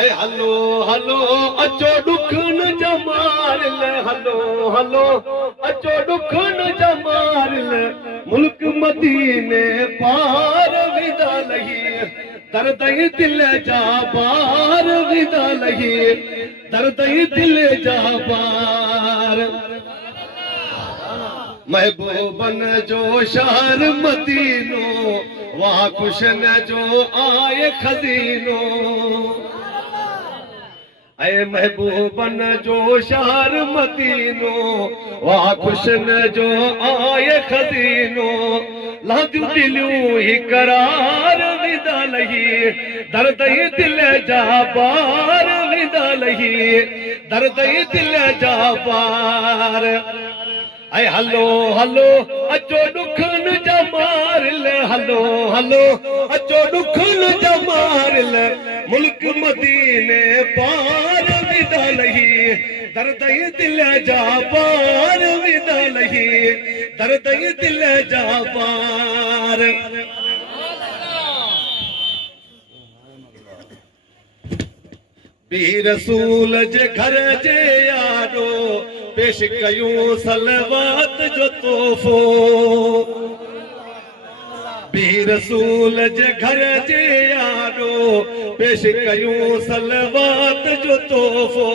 ऐं hello hello अचो ॾुख न जमार ले हलो हलो अचो ॾुख न जमार ले मुल्क मदीने पार विदा लही दर्द ई दिल जा बार विदा लही दर्द ई दिल जा बार महबूबन जो शहर मदीनो वहाँ खुशन जो आए खजीनो ऐ महबूबन जो शहर मदीनो वहाँ खुशन जो आए खजीनो लाजू दिलूं ही करार विदा लही दर्द ही दिल जा बार विदा लही दर्द ही दिल जा बार ऐ हलो हलो अचो ॾुख न जमार ले हलो हलो अचो ॾुख न जमार ले मुल्क मदीने पार विदा लही दर्द ई दिल जा पार विदा लही दर्द ई दिल जा पार बी रसूल जे घर जे यारो पेश कयूं सलवात जो तोहफ़ो बी रसूल जे घर जे यारो पेश कयूं सलवात जो तोहफ़ो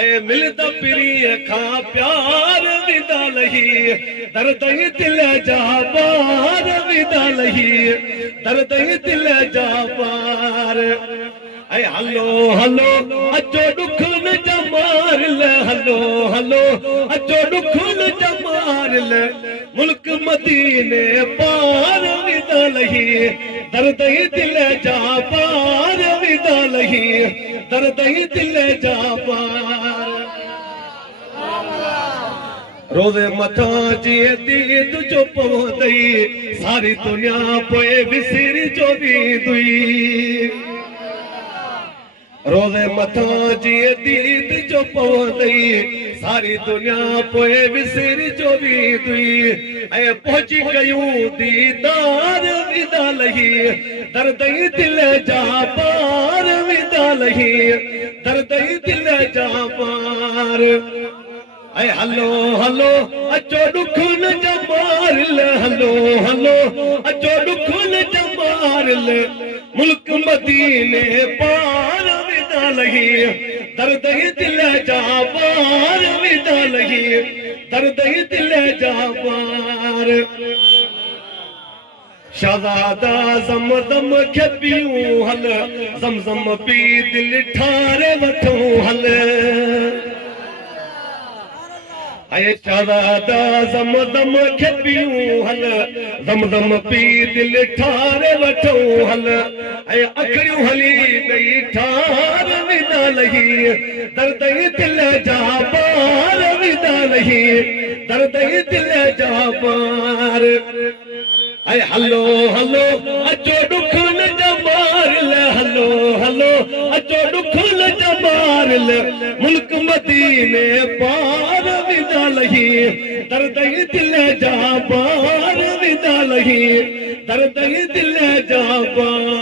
ऐं मिलद पीरीअ खां प्यार विदा लही दर्द ई दिल जा बार विदा लही दर्द ई दिल जा बार ऐं हलो हलो अचो ॾुख न जमार ले हलो हलो अचो ॾुख न जमार ले मुल्क मदीने पार विदा लही दर्द ई दिल जा पार विदा लही दर्द ई दिल जा पार रोज़े मथां जीअं दीद जो पवंदई सारी दुनिया पोइ विसरी जो वेंदुई रोज़े मथां जीअं दीद जो पवंदई सारी दुनिया पोइ विसरी जो वेंदुई ऐं पहुची कयूं दीदार विदा लही दर्द ई दिल जा पार विदा लही दर्द ई दिल जा पार ऐं हलो हलो अचो ॾुख न जमार ले हलो हलो अचो ॾुख न जमार ले मुल्क मदीने पार विदा लही दर्द ई दिल जा पार विदा लही दर्द ई दिल जा पार शहज़ादा ज़मज़म खे पियूं हल ज़मज़म पी दिल ठारे वठूं हल ऐं शहज़ादा ज़मज़म खे पियूं हल ज़मज़म पी दिल ठारे वठूं हल ऐं अखियूं हली ॾेई ठार विदा लही दर्द ई दिल जा पार विदा लही दर्द ई दिल जा पार ऐं हलो हलो अचो ॾुख न जमार ले हलो हलो अचो ॾुख न जमार ले मुल्क मदीने पार विदा लही दर्द ई दिल जा पार विदा लही दर्द ई दिल जा पार